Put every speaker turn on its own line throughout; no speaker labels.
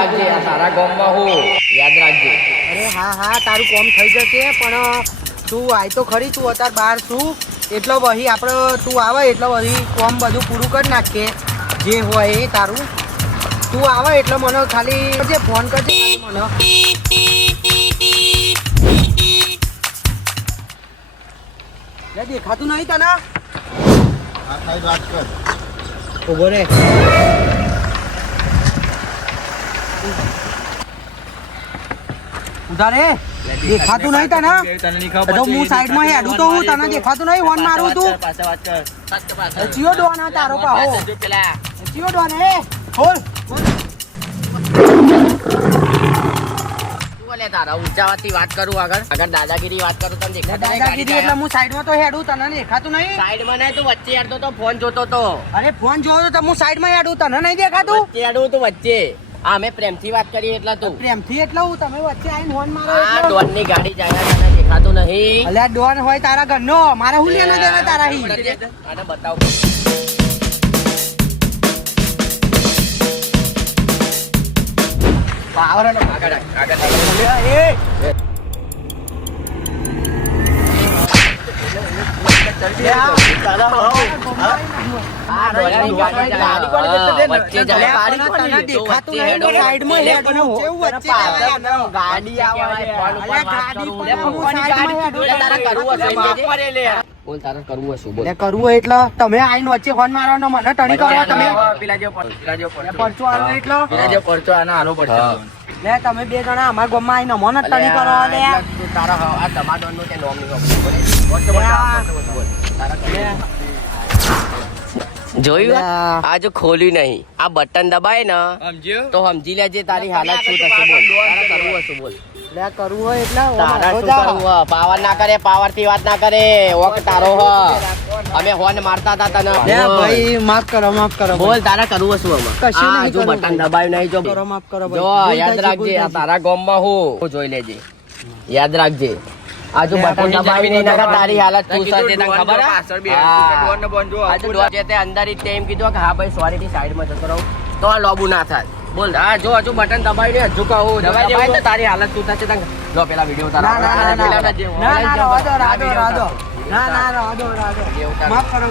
રાખજે આ તારા ગામમાં હું. યાદ રાખજે.
અરે હા હા તારું કોમ થઈ જશે પણ તું આય તો ખરી તું અત્યારે બહાર છું. એટલો વહી આપણે તું આવે એટલો વહી કોમ બધું પૂરું કરી નાખીએ જે હોય એ તારું. તું આવે એટલે મને ખાલી જે ફોન કરજે મને. લે, દેખાતું નહીં તને? ઊભો રે. ઉધા રે દેખાતું નહીં તને? તો હું સાઈડમાં હેડું તો હું તને દેખાતું નહીં ફોન મારું તું. ચિયો ડોન તારો પાહો. ચિયો ડોન એ. ખોલ.
તારા ઊંચાવાથી વાત કરું આગળ. આગળ દાદાગીરી વાત કરું તને દેખાતું
દાદાગીરી એટલે હું સાઈડમાં તો હેડું તને દેખાતું નહીં?
સાઈડમાં નહીં તું વચ્ચે હેડતો તો ફોન જોતો તો.
અરે ફોન જોવો તો હું સાઈડમાં હેડું તને નહીં દેખાતું?
હેડું તું વચ્ચે. આ અમે પ્રેમથી વાત કરીએ એટલે તું.
પ્રેમથી એટલે હું તમે વચ્ચે આવીને હોર્ન મારો
આ ડોનની ગાડી જાય તને દેખાતું નહીં.
અલ્યા ડોન હોય તારા ઘરનો. મારે હું લેના દેવા તારા હી?
આને બતાવ પાવર આગળ આગળ આ બોલ તારે કરવું હશે બોલ
એટલે કરવું એટલે તમે આઈને વચ્ચે ફોન મારવાનો મને ટણી કરવા તમે લે, પરચો આલો એટલો
હા.
લે તમે બે જણા અમારા ગામમાં આઈને જ ટણી કરવા લે
તારા હા આ તમાડોનનું તે નોમ નહીં. જોયું. આ? જો ખોલ્યું નહીં. આ બટન દબાય ને તો સમજી લેજે તારી હાલત શું થશે બોલ. તારા કરવું હશે બોલ.
લે કરવું હોય એટલે
તારા શું કરવું હ? પાવર ના કરે પાવરથી વાત ના કરે. ઓક તારો હ અમે હોન મારતા હતા તને.
લે ભાઈ માફ કરો માફ કરો.
બોલ તારે કરવું હશે આમાં?
કશું નહીં
જો બટન
ભાઈ.
નહીં જો.
કરો માફ કરો
જો યાદ રાખજે આ
ભૂલ
તારા ગામમાં હું. હું જોઈ લેજે. યાદ રાખજે. આજુ બટન દબાવી નહીં નકર તારી હાલત શું થશે તને ખબર હે? હા. આ જો ડોર છે તે અંદર જ ટાઈમ એમ કીધું કે હા ભાઈ સોરી થી સાઈડમાં જતો રહું. તો આ લોબુ ના થાય. બોલ હા જો હજુ બટન દબાવી દે હજુ કહું દબાઈ દે તો. તારી હાલત શું થશે તને? લો પેલા વીડિયો
ના ના ના ના ના ના રાવા દો રાવા દો રાવા દો ના ના રાવા દો રાવા દો માફ કરો.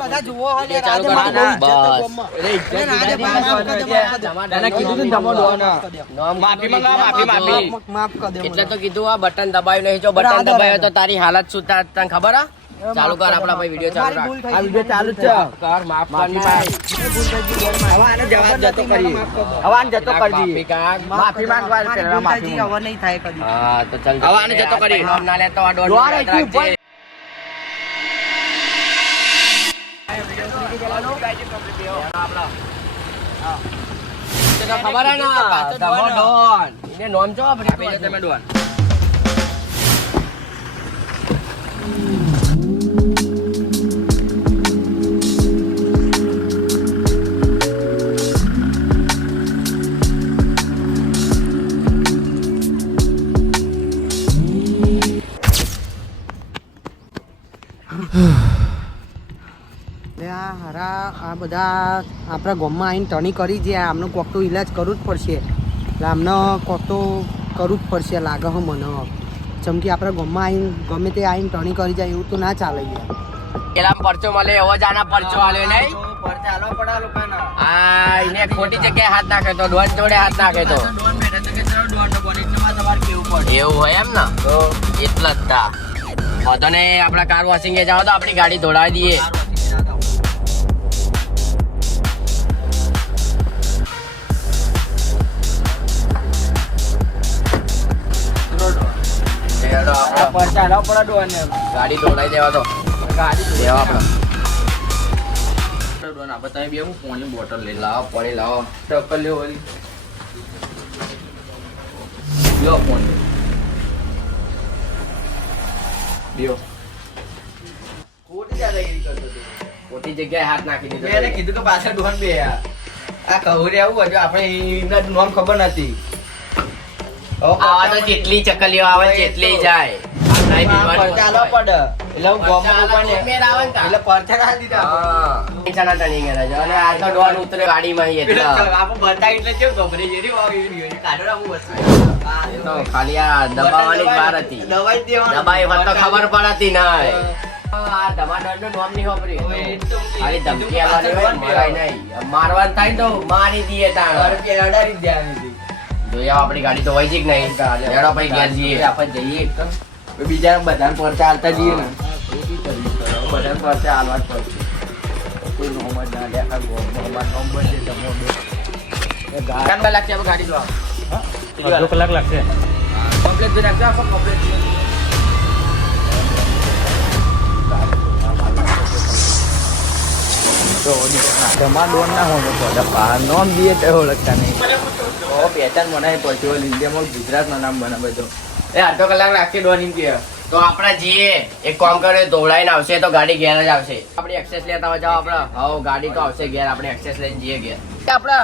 બધા જુઓ હો રાજે મારી બહુ ઇજ્જત માફ માફ
તું ને એટલે કીધું આ બટન દબાયું નહીં. જો બટન દબાયો તો તારી હાલત શું તને ખબર હા ચાલુ કર આપણા ભાઈ વિડિયો ચાલુ રાખ.
આ વિડિયો ચાલુ છે.
કર માફ કરની ભાઈ
ભૂલ થઈ ગઈ,
હવે આને જવાબ જતો.
માફ કરી
હવે આને જતો કરી દઈએ માફી માંગવા પહેલા માફી
હવે નહીં થાય કદી.
હા તો ચાલ હવે આને જતો કરી નામ ના લેતો આ મિનિટ
અહીંથી
રાખજે. તને ખબર હે ને તમો ડોન એને નોમ જો આપણી તમે ડોન
બધા આપણા ગામમાં આવીને ટણી કરી છે આમનો કોક તો ઈલાજ કરવું જ પડશે. એટલે આમને કોક તો કરવું જ પડશે લાગે હો મને. જેમ કે આપણા ગામમાં આવીને ગમે તે આવીને ટણી કરી જાય એવું તો ના ચાલે યાર.
પેલા પરચો મળે એવો જ આના પરચો આલ્યો નહીં. હા એને ખોટી જગ્યાએ હાથ નાખે તો ડોન જોડે હાથ નાખે તો. એવું હોય એમ ને? એટલા જ તા. ને આપણા કાર વોશિંગ જાવ જાઓ તો આપણી ગાડી ધોડાવી દઈએ. હેડો આપણે ગાડી ધોડાવી દેવા તો દેવા આપણે લાવો પાણી લાવો. ખોટી જગ્યાએ હાથ નાખી દીધો.
એને કીધું કે પાછળ ડોન બે આ કહું આવું હજુ આપણે એમને નોમ ખબર નથી.
આવા તો જેટલી ચકલીઓ આવે જેટલી જાય. ખાલી આ દબાવવાની જ વાર હતી.
દબાઈ
હોત તો ખબર પડતી નહીં. મારવાનું થાય તો મારી દઈએ આપણી ગાડી તો હોય છે કે નહીં? પછી ઘેર જઈએ.
આપણે જઈએ એક તો. હવે બીજા બધાને પરચા હાલતા જઈએ ને બધાને પરચા આલવા જ પડશે કોઈ નોમ જ ના લે તમે બે.
લાગશે ગાડી
અડધો કલાક લાગશે
કમ્પ્લીટ જોઈ નાખજો આખો કમ્પ્લીટ
હોય નોમ તો ઓળખતા નહીં તો પહેચાન બનાવી પડશે ઓલ ઇન્ડિયામાં ગુજરાતનું નામ બનાવે બધું
એ અડધો કલાક લાગશે દોઢ કે તો આપણે જઈએ એક કામ કરે દોડાઈને આવશે તો ગાડી ગેરેજ જ આવશે. આપણે એક્સેસ લેતા જાવ જાઓ આપણે. હવ ગાડી તો આવશે ઘેર આપણે એક્સેસ લઈને જઈએ ઘેર. આપણે.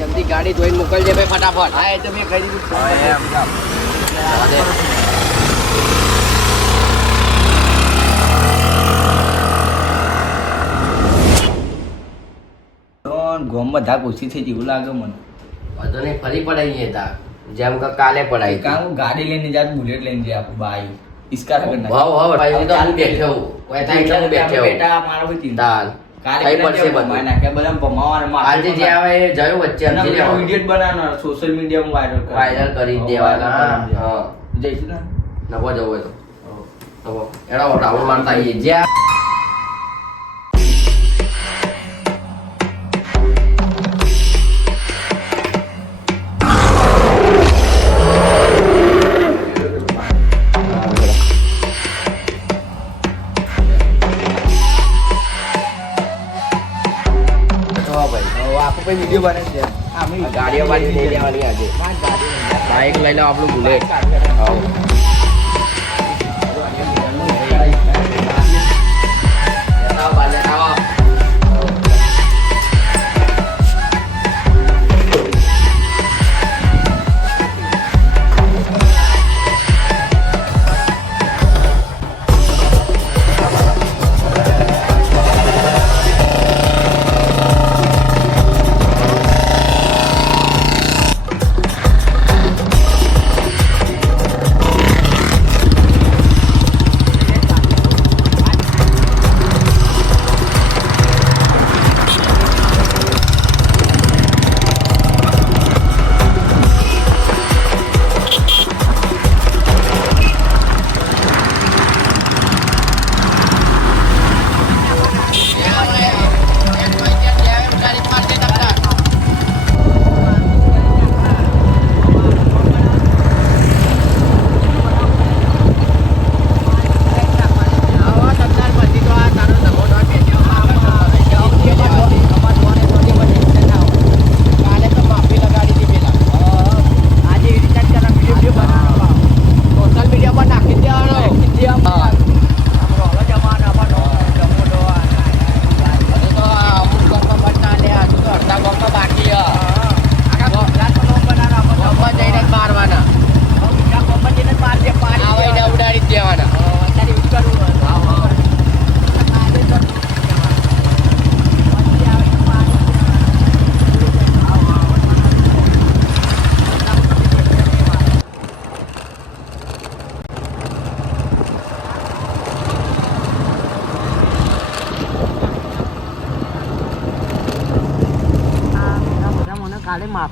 જલ્દી ગાડી ધોઈને મોકલજે ભાઈ ફટાફટ. હા એ તો મેં કહી દીધું.
ગોમમાં ધાક ઓછી થઈ જેવું લાગે મને.
વાંધો નહીં ફરી પડાઈએ તા જેમ કે કાલે પડાવી
કાં હું ગાડી લઈને જાત બુલેટ લઈને જાય આપણું બાઈ. ઇસ્કાર કરી નાખે.
વાવ વાવ ભાઈ તો હું બેઠો કોઈ થાય એટલે હું બેઠો.
બેટા મારો કોઈ ચિંતા કાલે
પડશે બધું?
નાખે, બધા ભમાવાને માર
આજે જે આવે એ જયો વચ્ચે
અને. વીડિયો બનાવવાનો સોશિયલ મીડિયામાં વાયરલ
વાયરલ કરી. દેવાના.
હા. જઈશું ને
નવો જવો હોય તો. નવો. એનો રાઉન્ડ મારતા આવીએ. જ્યાં જો ભાઈ.
આપણે પછી વીડિયો બનાવી દે
ગાડીઓ વાળી લઈ લેવાની આજે. બાઈક લઈ લો આપણું બુલેટ હા.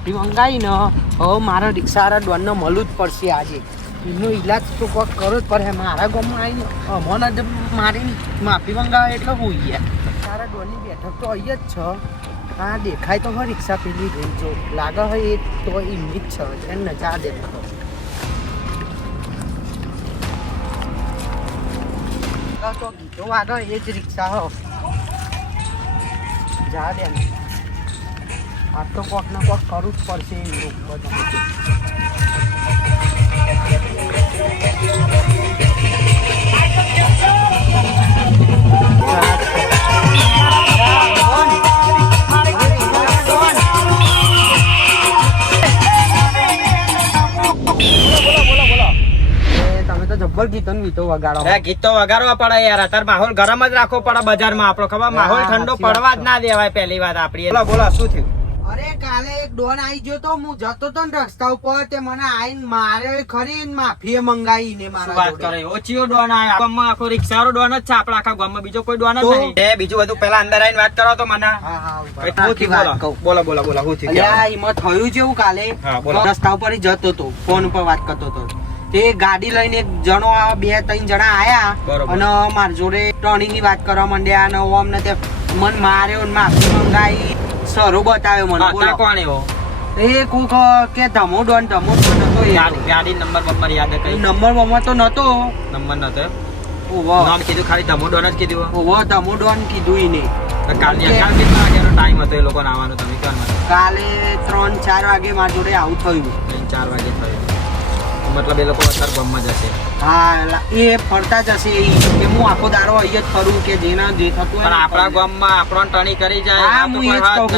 માફી મંગાવી ને, હવે મારા રિક્ષાવાળા ડોનને મળવું જ પડશે આજે. એમનો ઈલાજ તો કોઈક કરો જ પડે. મારા ગામમાં આવીને અમોને જ મારી માફી મંગાવે એટલે હું ગયા તારા ડોનની બેઠક તો અહીં જ છે. હા દેખાય તો હોય રિક્ષા પેલી ગઈ જો. લાગે હોય એ તો એમની જ છે એને નજા દે તો ગીતો વાગે એ જ રિક્ષા હો. જા દે. આ તો કોક ને કોક કરવું જ પડશે એમનું બધા જબ્બર ગીતો ગીતો વગાડો.
એ ગીત તો વગાડવા પડે યાર અત્યારે માહોલ ગરમ જ રાખવો પડે બજારમાં આપણો. ખબર માહોલ ઠંડો પડવા જ ના દેવાય પહેલી વાત આપડી. બોલો બોલો શું થયું?
અરે કાલે એક ડોન આવી ગયો તો હું જતો તો ને રસ્તા ઉપર તે મને આઈને મારે ખરી માફી મંગાઈ ને મારા
વાત કરે? ઓછીઓ ડોન આયા. ગામમાં આખો રિક્ષાવાળો ડોન જ છે આપણા આખા ગામમાં. બીજો કોઈ ડોન જ નહીં. એ બીજું બધું પેલા અંદર આઈને વાત કરો તો મને.
હા હા
બોલો?
કહું.
બોલો બોલો બોલો શું થયું
અલ્યા? એમાં થયું જેવું કાલે? રસ્તા ઉપર જતો તો ફોન ઉપર વાત કરતો તો. તે ગાડી લઈને એક જણો આ બે ત્રણ જણા આયા. અને માર જોડે ટર્નિંગની વાત કરવા માંડ્યા અને ઓમ ને તે મન માર્યો માફી મંગાઈ. સરો બતાવ્યો મને બોલો.
કોણ એવો.
એ કોક કે ધમો ડોન ધમો નતો
ગાડી નંબર બંબર યાદ કઈ?
નંબર બંબર તો નતો.
નંબર નતો?
ઓવો
નામ કીધું ખાલી ધમો ડોન જ કીધું
ઓવો ધમો ડોન કીધું ઈ ને.
કાલે કાલ કેટલા વાગ્યાનો ટાઈમ હતો એ લોકોને આવવાનો તમે
કાલે ત્રણ ચાર વાગે મારા જોડે આવું થયું.
ત્રણ ચાર વાગે થયો. મતલબ એ લોકો અત્યારે ગામમાં જશે
હા એ ફરતા જ હશે. ઈ કે હું આખો દારો અહીં જ ફરું કે જેના જે થતું
પણ આપણા. ગામમાં આપણો ટણી કરી જાય
હા, હું એ જ કહું.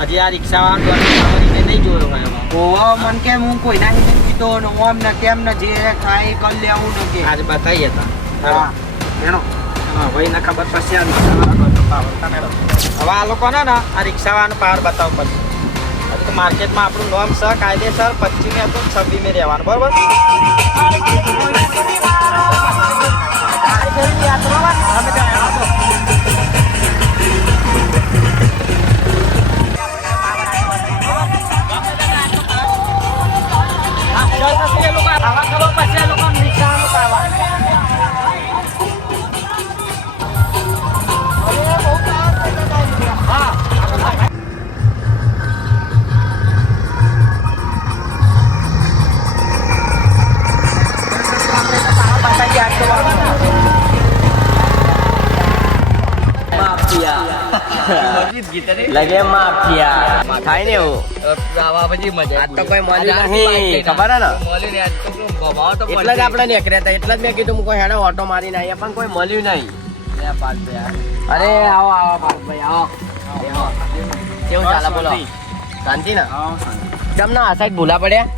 હજી આ રિક્ષાવાળા ડોન નહીં જોયો હોય એમાં.
મન કે હું કોઈના હિને કીધો ને ઓમ ને કેમ ને જે થાય કર લેવું ને કે.
આજ બતાવીએ તા.
હા એનો
હા ભાઈ ને ખબર પડશે આ રિક્ષાવાળા power. હવે આ લોકોને ને આ રિક્ષાવાળાનો પાવર બતાવવો પડશે. માર્કેટમાં આપણું નોમ છે કાયદેસર પચીસ હતું છવ્વીસ મેં રહેવાનું બરોબર?
લગે માફિયા. થાય ને એવું આ તો કોઈ મળી નહીં ખબર ને? એટલે જ આપણે નીકળ્યા હતા. એટલે જ મેં કીધું કોઈ હેડો ઓટો મારીને આયા પણ કોઈ મળ્યું નહીં. અરે આવો આવો. પાર્થભાઈ આવો કેવું ચાલે બોલો? શાંતિ. ને? કેમ ના આ સાઈડ ભૂલા પડ્યા?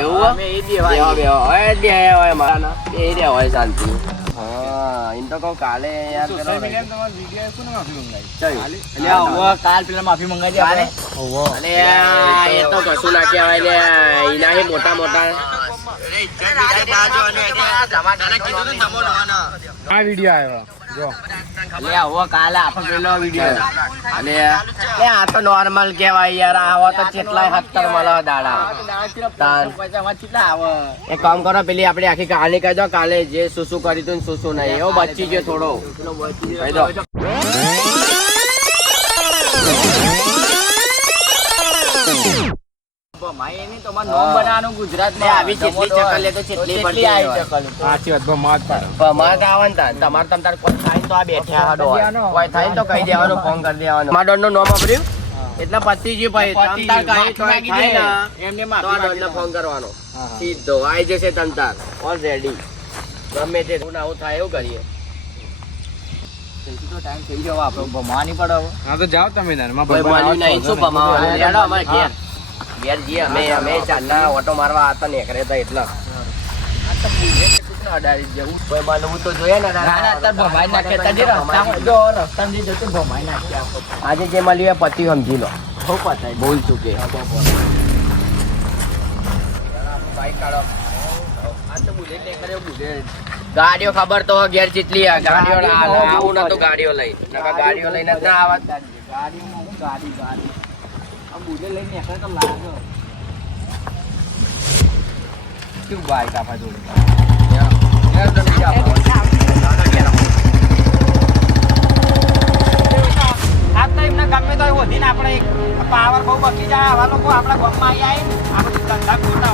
એવું હોય મારા ના. બે હોય શાંતિ. હા તો કહું કાલે યાર પેલો
કાલ? પેલા માફી મંગાવી
કાલે અલે એ તો કશું ના કહેવાય લે હે મોટા મોટા.
આ વીડિયો આવ્યો. જો.
લે કાલે આપણો પેલો વિડિયો અને લે. આ તો નોર્મલ કહેવાય યાર આવો તો કેટલાય હત્તર મળે દાડા. તાન. કામ કરો પેલી આપણી આખી કાલે કહી દો કાલે જે શું શું કર્યું તું શું શું નહીં. એવો બચી ગયો થોડો. કહી દો. આવી ચકલ લે તો જેટલી પડતી હોય.
સાચી વાત બહુ મોત પાડો
અમારે તો આવે ને તાર. તમારે તમ તાર કોઈ થાય તો આ બેઠ્યા હાડો કોઈ થાય તો કહી દેવાનું ફોન કરી દેવાનું. મારા ડોનનું નામ વાપર્યું? એટલે પતી ગયું ભાઈ. તમ તાર કાંઈ કોઈ થાય ને. તો આ ડોનને ફોન કરવાનો. સીધો. આઈ જશે તમ તાર. ઓલરેડી ગમે તે આવું ને આવું થાય એવું કરીએ.
હા તો જાઓ તમે તાર. માં
નહીં. શું અમારે ઘેર. ઘેર જઈએ અમે અમે ચાલના ઓટો મારવા હતા નીકળે હતા એટલે. અડાડી જેવું કોઈ તો જોઈએ ને આજે જે મળ્યું એ પતિ સમજી લો. ભૂલ ચૂકે ગાડીઓ ખબર તો ઘેર ચીટલી ગાડીઓ આવું. નતું ગાડીઓ લઈ ગાડીઓ લઈને જ ના આવત.
તો એમને ગમે તો વધીને આપણે પાવર બહુ બકી જાય આવા લોકો આપણા ગામમાં આવી આવીને આપણે ધંધા ખોટા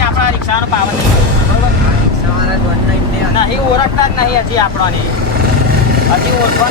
આપણા રિક્ષાનો પાવર નહીં ઓળખતા જ નહીં હજી આપણાની હજી ઓળખવા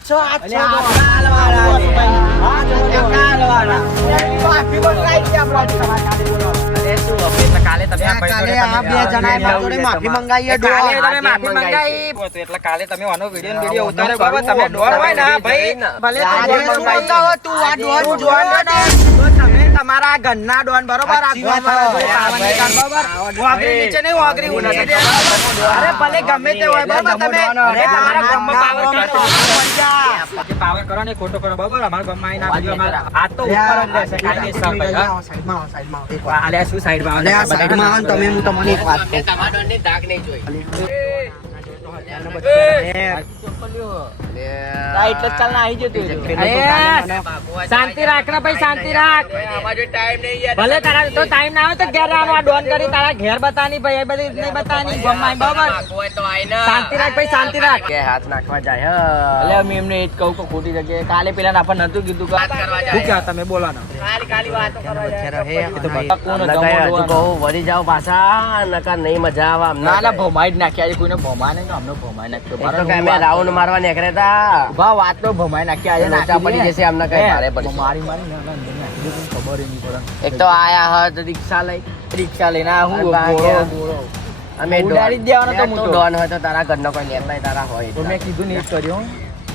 તો એટલે કાલે તમે આનો વિડિયો વિડિયો ઉતારો બરાબર? તમે ડોર હોય ને ભાઈ. ભલે
આ જોવા
તો તમે તમારા ઘરના ડોન બરોબર આ બરોબર. નીચે નહીં અરે ભલે ગમે તે હોય બરોબર તમે અરે તમારા ગામમાં પાવર કરો જે પાવર કરો ને ખોટો કરો બરોબર? અમારા ગામમાં અમારા આ તો ઉપર જ રહેશે કાંઈ નહીં સર ભાઈ હા.
સાઈડમાં સાઈડમાં એક વાત.
આલે શું સાઈડમાં
અને સાઈડમાં આવો તમે હું તમને એક વાત કહું.
તમારા ડોનને દાગ નહીં જોઈ
આ એટલે જ ચાલને આવી જતું હતું.
પેલો તો કાલે મને-
અરે, શાંતિ રાખ ને ભાઈ શાંતિ રાખ.
ટાઈમ નહીં યાર.
ભલે તારા તો ટાઈમ ના આવે તો ઘેર આવવાનું ડોન કરી તારા ઘેર બતાની ભાઈ એ બધી નહીં બતાની ગમાય બરાબર?
માગવું હોય તો આય ને.
શાંતિ રાખ ભાઈ શાંતિ રાખ.
કે હાથ નાખવા જાય
એટલે અમે એમને એ જ કહું કે ખોટી જગ્યાએ કાલે પેલા આપણને નતું કીધું કે શું
જાય.
તમે બોલો ને.
ખાલી ખાલી વાતો કરવા જાય.
અત્યારે હે,
તો
હમણાં
બતા કોણ
અમને કઈ હજુ કહું વળી જાઓ પાછા નકર નહીં મજા આવે અમને
ના ના ભમાઈ જ નાખ્યા કોઈને ભમાય નહીં અમને ભમાઈ નાખ્યો.
રાઉન્ડ મારવા નીકળ્યા હતા
ઊભા વાત તો ભમાઈ નાખ્યા આજે
લોચા પડી જશે અમને કઈ ભારે પડશે.
મારી મારી ના ના અંદર નાખી દે, કોઈને ખબર નહીં પડે.
એક તો આયા હત રિક્ષા લઈ.
રિક્ષા લઈને આ હું
અને બાકી
ગોળો, ગોળો.
અમે
ઉડાડી દેવાનો તો
તું ડોન હોય તારા ઘરનો કોઈ લેતા તારા હોય
તો મેં કીધું ને એ કર્યું.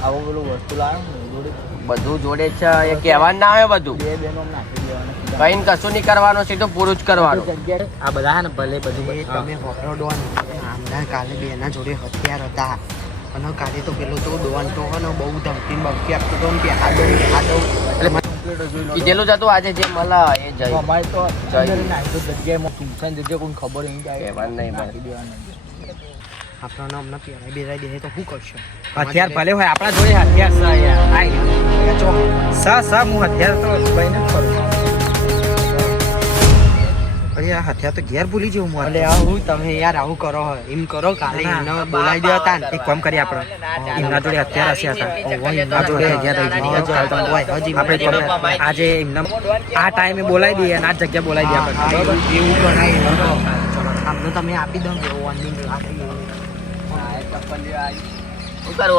આવું પેલું વસ્તુ લાવ્યો
બધું જોડે છે એ કહેવાનું ના આવે બધું.
બે બેનો નાખી દેવાના
કઈ કશું નહીં કરવાનું સીધું પૂરું જ કરવાનું.
આ બધા હે ને ભલે બધું
તમે ડોન. આમના કાલે બેના જોડે હથિયાર હતા. અને કાલે તો પેલો તો ડોન તો હે બહુ ધમકી બમકી આપતો તો કે આ દઉં આ દઉં.
કીધેલું જ આજે જે મળે એ
અમારે તો
જય.
દો જગ્યાએ સુનસાન જગ્યાએ કોઈ ખબર નહીં જાય
કહેવાનું નહીં.
આપણને હમણાં બેરાઈ દે તો શું કરશો?
હથિયાર ભલે હોય આપણા જોડે હથિયાર છે યાર ચો સા સા હું હથિયાર તો લઈને જ
અરે આ હથિયાર તો ઘેર ભૂલી જવું મારે.
અલે
અલે તમે યાર આવું કરો એમ કરો કાલે એમને બોલાવી દે હતા
એક કામ કરીએ આપણે. એમના જોડે હથિયાર હશે હતા. એમના જોડે હથિયાર રહી જાય
હજી
આપણે આજે એમને આ ટાઈમે બોલાવી દઈએ અને આ જગ્યા જગ્યાએ બોલાવી દઈએ આપણે
એવું એવું કરાય તમે આપી દો કે આપી દો.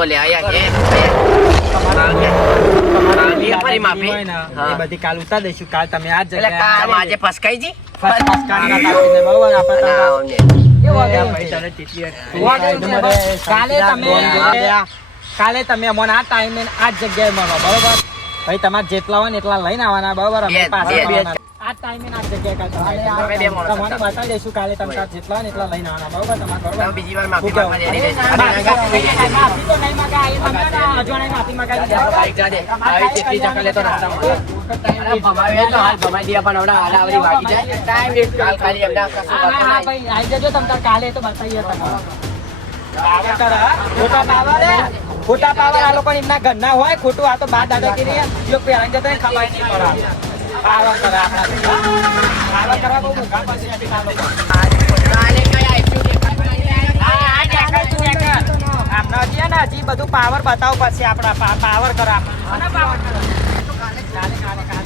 લે આયા કે માફી.
એ બધી કાલ ઉતાર દઈશું. કાલ તમે આ જ
એટલે આજે ફસકાઈ જી?
બરોબર? આપણે. કાલે તમે કાલે તમે અમને આ ટાઈમે આ જ જગ્યાએ મળો બરોબર? ભાઈ તમારે જેટલા હોય ને એટલા લઈને આવવાના બરોબર? અમે. આ ટાઈમે જગ્યાએ તમને બતાવી દઈશું કાલે તમે જેટલા ને એટલા લઈને આવવાના બરોબર? તમારે
બીજી વાર માફી
ખોટા પાવર આ લોકો એમના ઘરના હોય ખોટું આ તો બા દાદાગીરી ખબર નહીં પડે. પાવર બતાવવું પછી આપણા પાવર કરો આપણે. પાવર કરો. કાલે કાલે